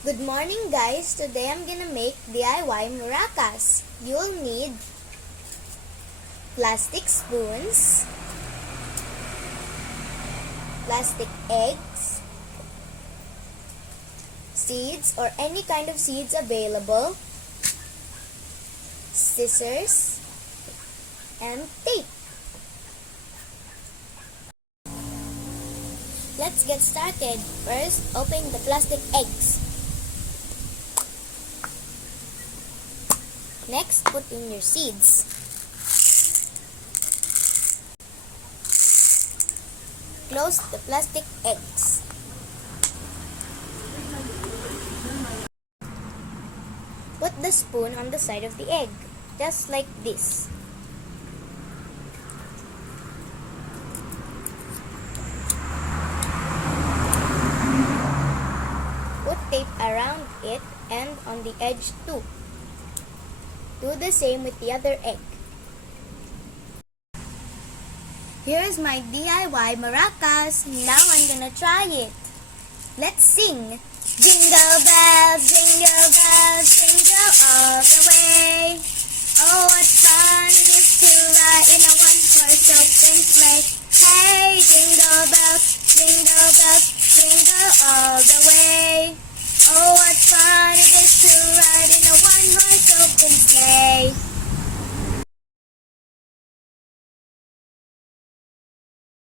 Good morning guys! Today I'm gonna make DIY maracas. You'll need plastic spoons, plastic eggs, seeds or any kind of seeds available, scissors, and tape. Let's get started. First, open the plastic eggs. Next, put in your seeds. Close the plastic eggs. Put the spoon on the side of the egg, just like this. Put tape around it and on the edge too. Do the same with the other egg. Here is my DIY maracas. Now I'm gonna try it. Let's sing. Jingle bells, jingle all the way. Oh, what fun it is to ride in a one-horse open sleigh. Hey, jingle bells, jingle all the way. Oh, what fun it is to ride in a one-horse open sleigh.